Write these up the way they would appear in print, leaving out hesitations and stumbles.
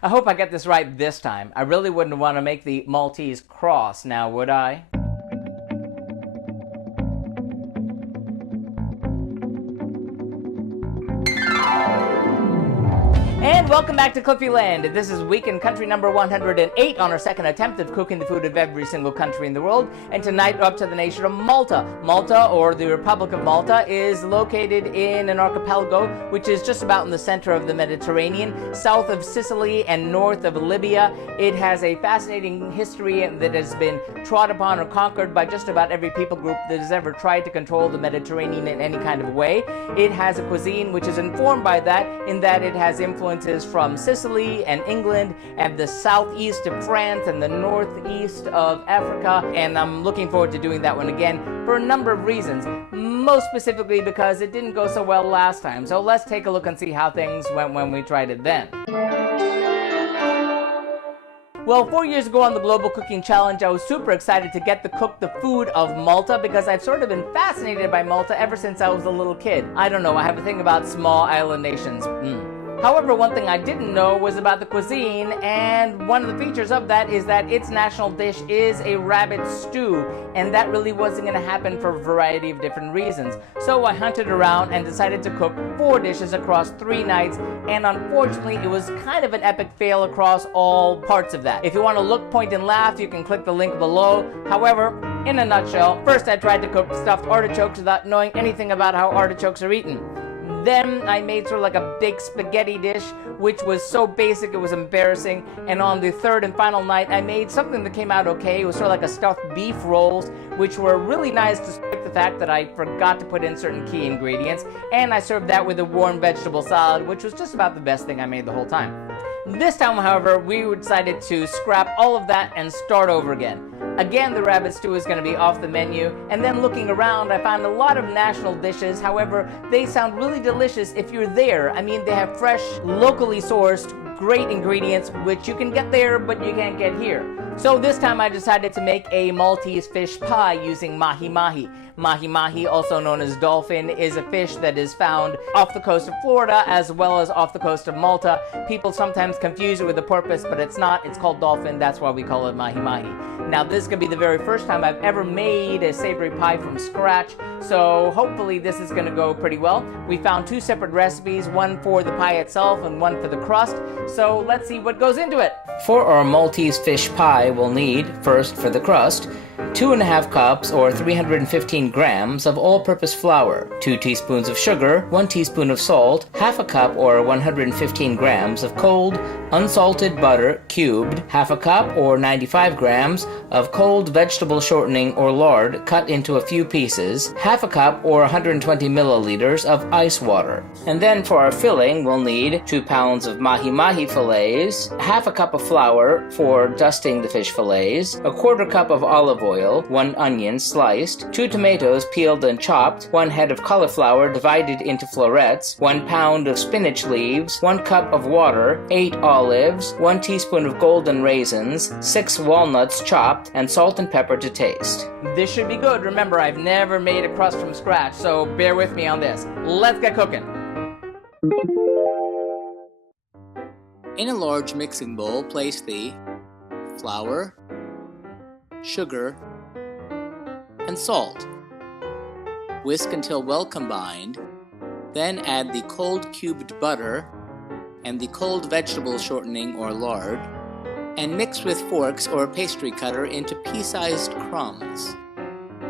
I hope I get this right this time. I really wouldn't want to make the Maltese cross now, would I? And welcome back to Cliffyland. This is week in country number 108 on our second attempt of cooking the food of every single country in the world. And tonight we're up to the nation of Malta. Malta, or the Republic of Malta, is located in an archipelago which is just about in the center of the Mediterranean, south of Sicily and north of Libya. It has a fascinating history that has been trod upon or conquered by just about every people group that has ever tried to control the Mediterranean in any kind of way. It has a cuisine which is informed by that, in that it has influences from Sicily and England and the southeast of France and the northeast of Africa, and I'm looking forward to doing that one again for a number of reasons, most specifically because it didn't go so well last time. So let's take a look and see how things went when we tried it then. Well, 4 years ago on the Global Cooking Challenge, I was super excited to get to cook the food of Malta because I've sort of been fascinated by Malta ever since I was a little kid. I don't know, I have a thing about small island nations. However, one thing I didn't know was about the cuisine, and one of the features of that is that its national dish is a rabbit stew, and that really wasn't going to happen for a variety of different reasons. So I hunted around and decided to cook 4 dishes across 3 nights, and unfortunately it was kind of an epic fail across all parts of that. If you want to look, point, and laugh, you can click the link below. However, in a nutshell, first I tried to cook stuffed artichokes without knowing anything about how artichokes are eaten. Then I made sort of like a big spaghetti dish, which was so basic it was embarrassing. And on the third and final night, I made something that came out okay. It was sort of like a stuffed beef rolls, which were really nice despite the fact that I forgot to put in certain key ingredients. And I served that with a warm vegetable salad, which was just about the best thing I made the whole time. This time, however, we decided to scrap all of that and start over again. Again, the rabbit stew is going to be off the menu, and then looking around, I found a lot of national dishes. However, they sound really delicious if you're there. I mean, they have fresh, locally sourced, great ingredients, which you can get there, but you can't get here. So this time I decided to make a Maltese fish pie using mahi-mahi. Mahi-mahi, also known as dolphin, is a fish that is found off the coast of Florida as well as off the coast of Malta. People sometimes confuse it with the porpoise, but it's not. It's called dolphin. That's why we call it mahi-mahi. Now, this is going to be the very first time I've ever made a savory pie from scratch, so hopefully this is going to go pretty well. We found 2 separate recipes, one for the pie itself and one for the crust, so let's see what goes into it. For our Maltese fish pie, we'll need, first for the crust, 2½ cups or 315 grams of all-purpose flour, 2 teaspoons of sugar, 1 teaspoon of salt, ½ cup or 115 grams of cold, unsalted butter cubed, ½ cup or 95 grams of cold vegetable shortening or lard cut into a few pieces, ½ cup or 120 milliliters of ice water. And then for our filling, we'll need 2 pounds of mahi-mahi fillets, ½ cup of flour for dusting the fish fillets, ¼ cup of olive oil, 1 onion sliced, 2 tomatoes peeled and chopped, 1 head of cauliflower divided into florets, 1 pound of spinach leaves, 1 cup of water, 8 olives, 1 teaspoon of golden raisins, 6 walnuts chopped, and salt and pepper to taste. This should be good. Remember, I've never made a crust from scratch, so bear with me on this. Let's get cooking. In a large mixing bowl, place the flour, sugar, and salt. Whisk until well combined, then add the cold cubed butter and the cold vegetable shortening or lard, and mix with forks or a pastry cutter into pea-sized crumbs.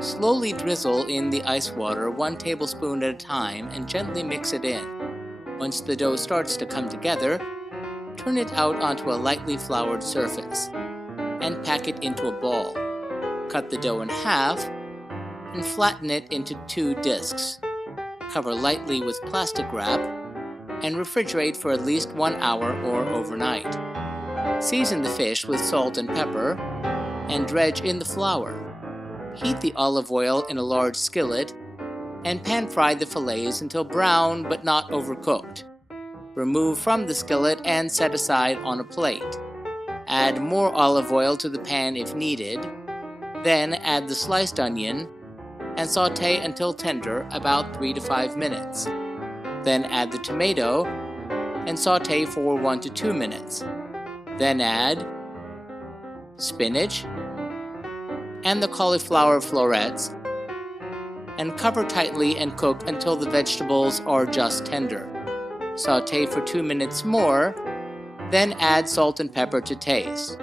Slowly drizzle in the ice water 1 tablespoon at a time and gently mix it in. Once the dough starts to come together, turn it out onto a lightly floured surface and pack it into a ball. Cut the dough in half and flatten it into 2 discs. Cover lightly with plastic wrap and refrigerate for at least 1 hour or overnight. Season the fish with salt and pepper and dredge in the flour. Heat the olive oil in a large skillet and pan fry the fillets until brown but not overcooked. Remove from the skillet and set aside on a plate. Add more olive oil to the pan if needed. Then add the sliced onion and saute until tender, about 3 to 5 minutes. Then add the tomato and saute for 1 to 2 minutes. Then add spinach and the cauliflower florets and cover tightly and cook until the vegetables are just tender. Saute for 2 minutes more, then add salt and pepper to taste.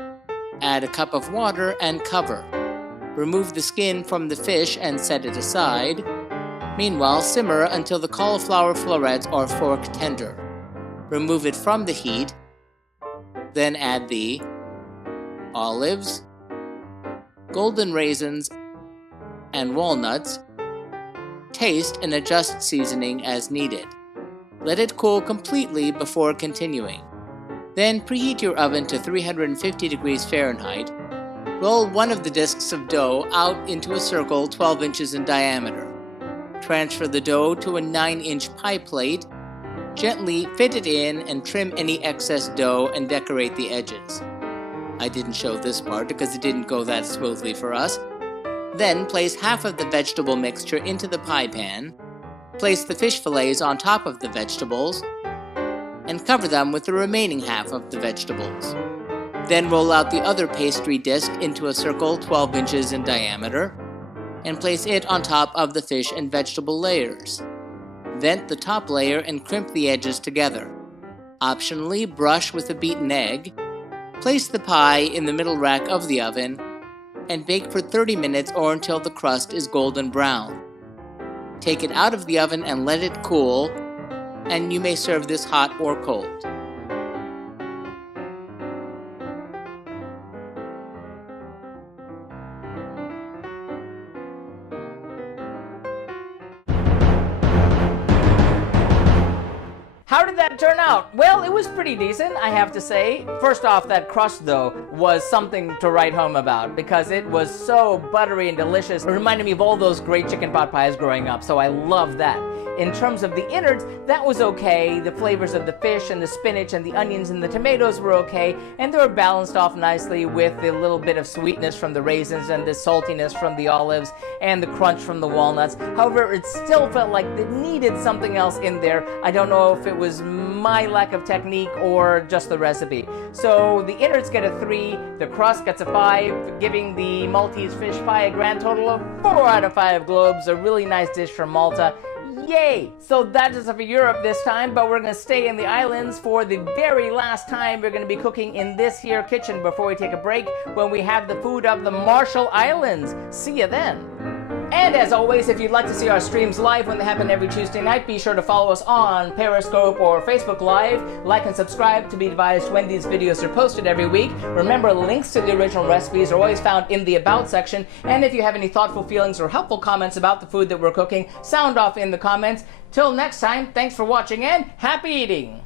Add a cup of water and cover. Remove the skin from the fish and set it aside. Meanwhile, simmer until the cauliflower florets are fork tender. Remove it from the heat, then add the olives, golden raisins, and walnuts. Taste and adjust seasoning as needed. Let it cool completely before continuing. Then preheat your oven to 350 degrees Fahrenheit. Roll one of the discs of dough out into a circle 12 inches in diameter. Transfer the dough to a 9-inch pie plate. Gently fit it in and trim any excess dough and decorate the edges. I didn't show this part because it didn't go that smoothly for us. Then place half of the vegetable mixture into the pie pan. Place the fish fillets on top of the vegetables and cover them with the remaining half of the vegetables. Then roll out the other pastry disc into a circle 12 inches in diameter and place it on top of the fish and vegetable layers. Vent the top layer and crimp the edges together. Optionally, brush with a beaten egg. Place the pie in the middle rack of the oven and bake for 30 minutes or until the crust is golden brown. Take it out of the oven and let it cool, and you may serve this hot or cold. How did that turn out? Well, it was pretty decent, I have to say. First off, that crust, though, was something to write home about because it was so buttery and delicious. It reminded me of all those great chicken pot pies growing up, so I love that. In terms of the innards, that was okay. The flavors of the fish and the spinach and the onions and the tomatoes were okay, and they were balanced off nicely with the little bit of sweetness from the raisins and the saltiness from the olives and the crunch from the walnuts. However, it still felt like it needed something else in there. I don't know if it was my lack of technique or just the recipe. So the innards get a 3, the crust gets a 5, giving the Maltese fish pie a grand total of 4 out of 5 globes. A really nice dish from Malta. Yay! So that is it for Europe this time, but we're going to stay in the islands for the very last time. We're going to be cooking in this here kitchen before we take a break when we have the food of the Marshall Islands. See you then! And as always, if you'd like to see our streams live when they happen every Tuesday night, be sure to follow us on Periscope or Facebook Live. Like and subscribe to be advised when these videos are posted every week. Remember, links to the original recipes are always found in the About section. And if you have any thoughtful feelings or helpful comments about the food that we're cooking, sound off in the comments. Till next time, thanks for watching and happy eating!